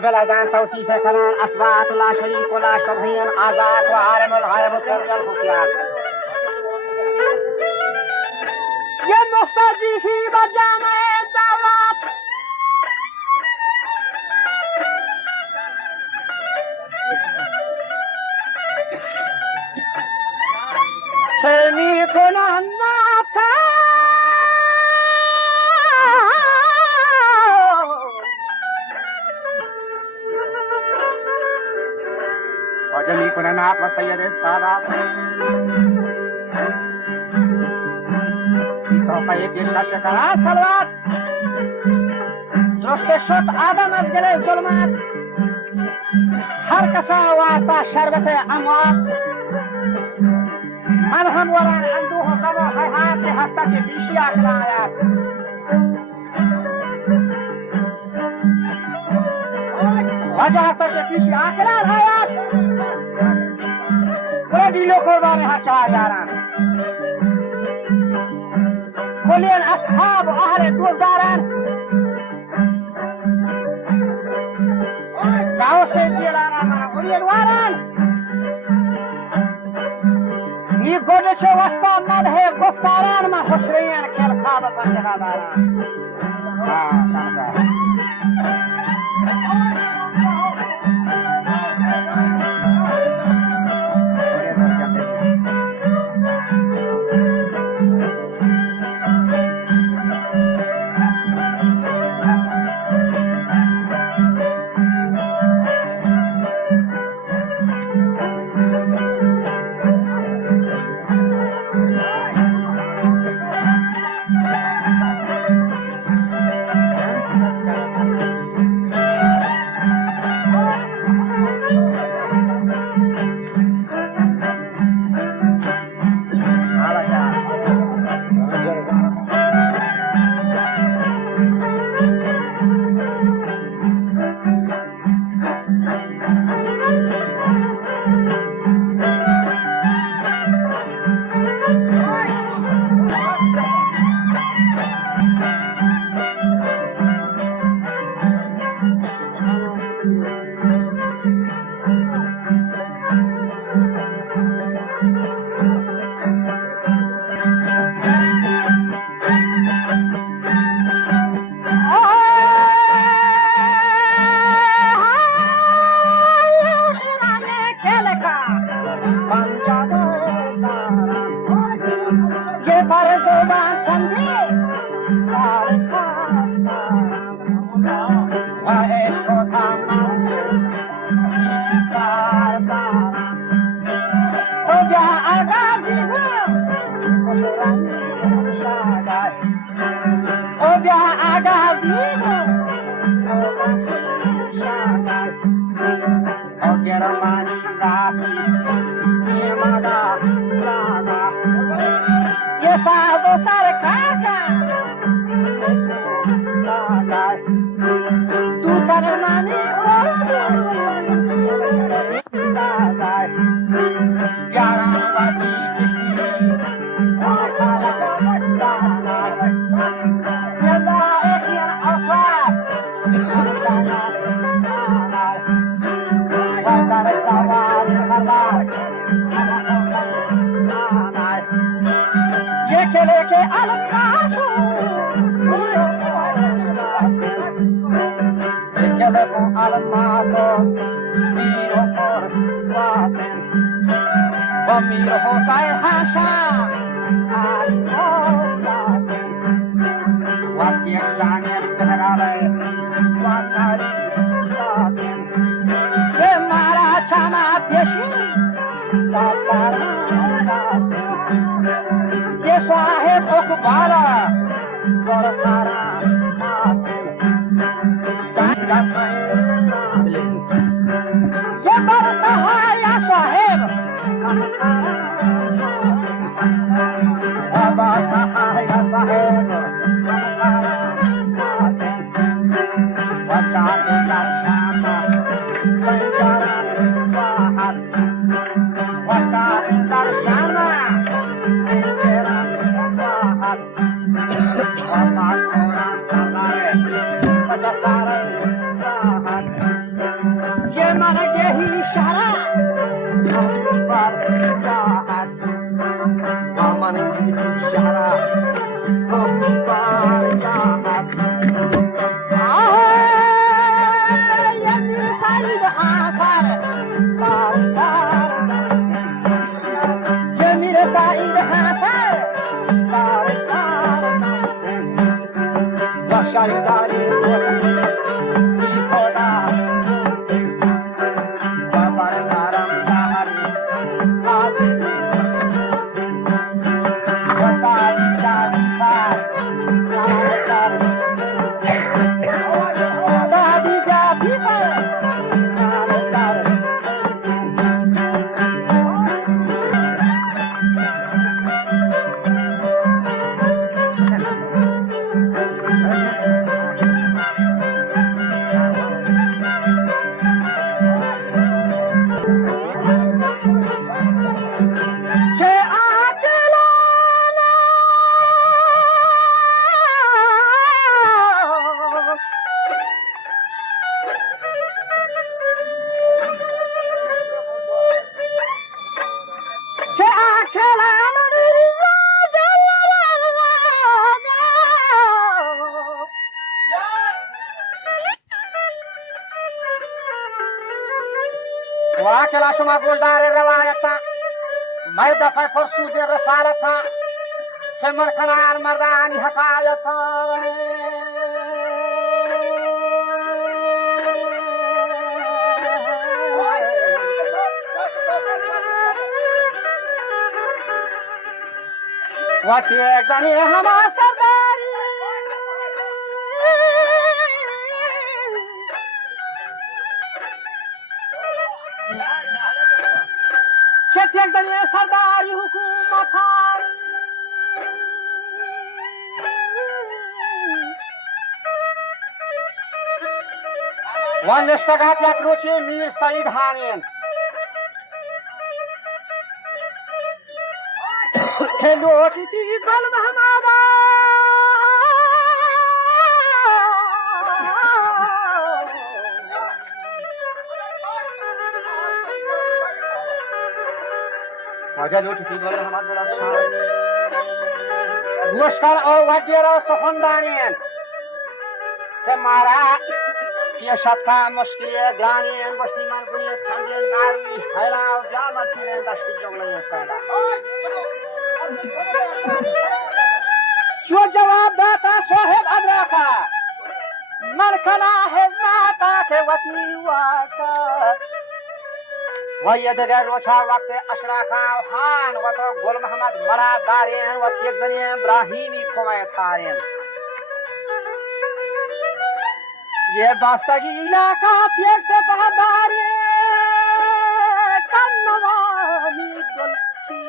وبالأذان توصيف كمان أصوات لا شريك ولا شبهي آزاد وعالم الغيب سر الخفيات يمستجي في مجامع الدعوات سميكنا الناتا وجميعنا نعت وسيد السادات في توقيت يشتش كلا صلوات درست شد آدم از گل ظلمات هر کسا وارتا شربت اموات من هم وران اندوه غم و حیحات هستا چه پیشی آکل آیات وجه هستا چه پیشی آکل آیات بره دیلو قربان هر چهار یاران کلین اصحاب و اهل دوزداران دعو سے دیلانا من اولین واران یہ گوڑچ وسطا مدح گفتاران من خوشرین کل خواب بندگا داران شاہدار Wah, Hangi şehra Koklar yanar Yemir saydı hasar Yemir saydı hasar Başarıları Koda Babarlarım dahari وأكل شما قلدار الرواية ما يدفع فرسود الرسالة سمر كنار مرداني حقاية وتيجني هما سرداري تيجني سرداري حكومتاري ونشتغلت يكروتي مير سعيد هانين كلوتي في ظلم همادا وجدوتي في ظلم همادا مشکل او ودیرا سخندانین تمارا پیشتا مشکلی گرانین گوشتی من کنی تنگی ناری حیلا و جامر چیزیں دشتی جگلی سیلا شو جواب داتا صاحب ادراکا من کلا حزناتا که وطی واسا وی دگر روچا وقت اشراقا و خان و تو گل محمد مراد دارین و تیک زنی ابراهیمی کمای تارین یہ باستگی علاقہ تیک سے پہداری کنوانی گلچی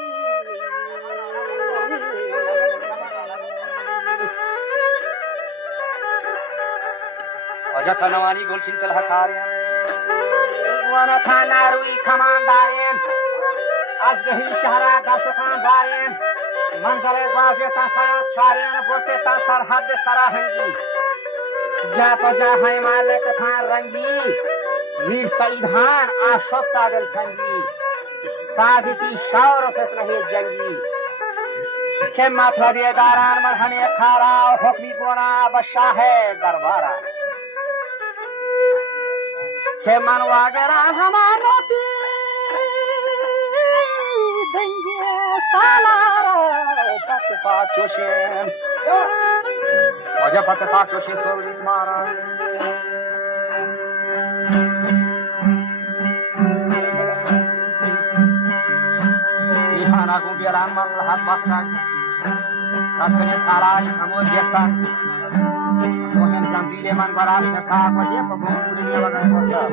وجہ کنوانی گلچین کل حکارین وانا تھا ناروی کماندارین از گہی شہرہ داشتان دارین منظر واضح تا سایت چارین بولتے تا سرحد سراہنگی جا تو جا ہے مالک تھا رنگی میر سعید خان آشفت عادل تنگی صادقی شور و فتنہ جنگی کہ مطلب داران مرہمی کھارا و حکمی گونا بشاہ دربارا کہ من واگرہ ہمانوتی دنگی سالارا پتفا چوشین وجہ پتفا چوشین سوریت مارا نیحانا کو بیلان مصلحت بسن کسکنی سالاری ہمو جیسن وهم زنبیل من براش نکاق و دیپ بھوری لیا وگئی بوشا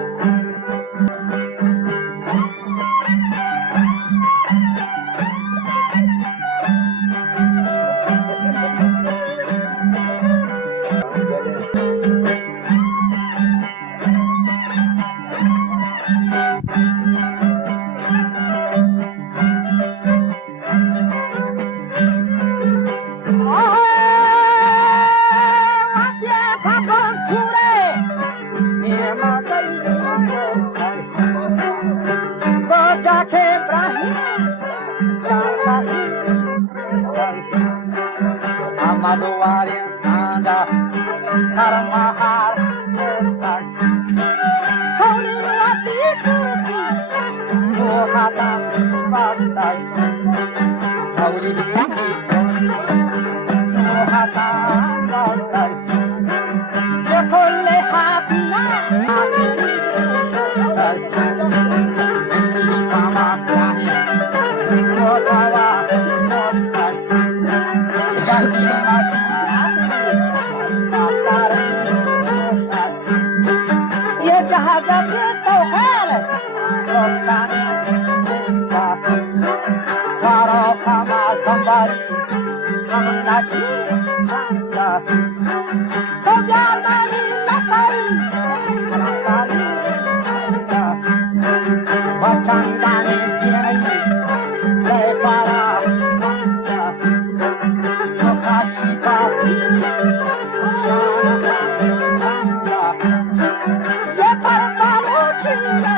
Maduarin Sanda, Karamahar, Mohata, Bastai, Kauli, Mohata, Bastai, Jekole Hatina, Mama, Motawa, ये जहाँ जब तो है Karo kama sambari Kamandachi Sobyarmani nasari Nasari Vachandani diri Lepara Sokashi bati Shanamanda Ye parmalu chila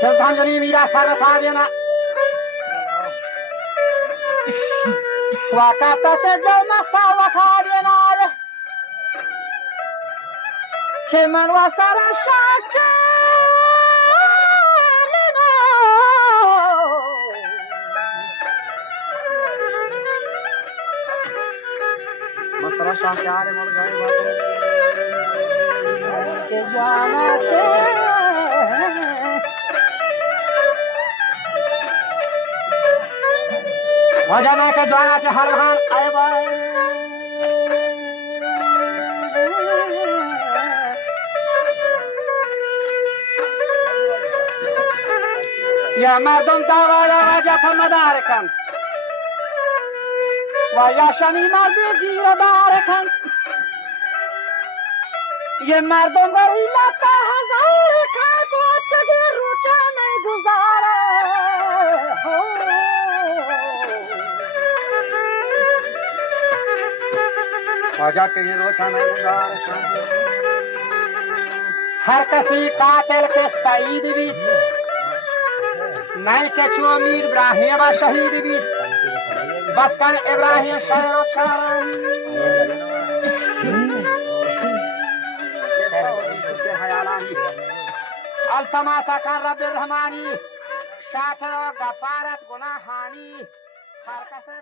श्रद्धांजलि मीरा सरथाव्यना वाकाता से जो मस्ता वखाव्यना के मनवा सारा शाक मस्ता शाक यारे मर गए के जाना छे भजना के द्वारा से हर हान आए बाय या मर्दम दावाला राजा फमदार खन या शमीमा गिरदार खन ये मर्दम का इलाका हजार खा तो तक रुचा नहीं गुजारा हो आजाद के ये रोचा नहीं गुजार हर किसी कातिल के शहीद भी नहीं के चोमीर इब्राहिम शहीद भी बस कर इब्राहिम शहर अल्तमासा कर रब रहमानी शाटर गफारत गुनाहानी हर कसे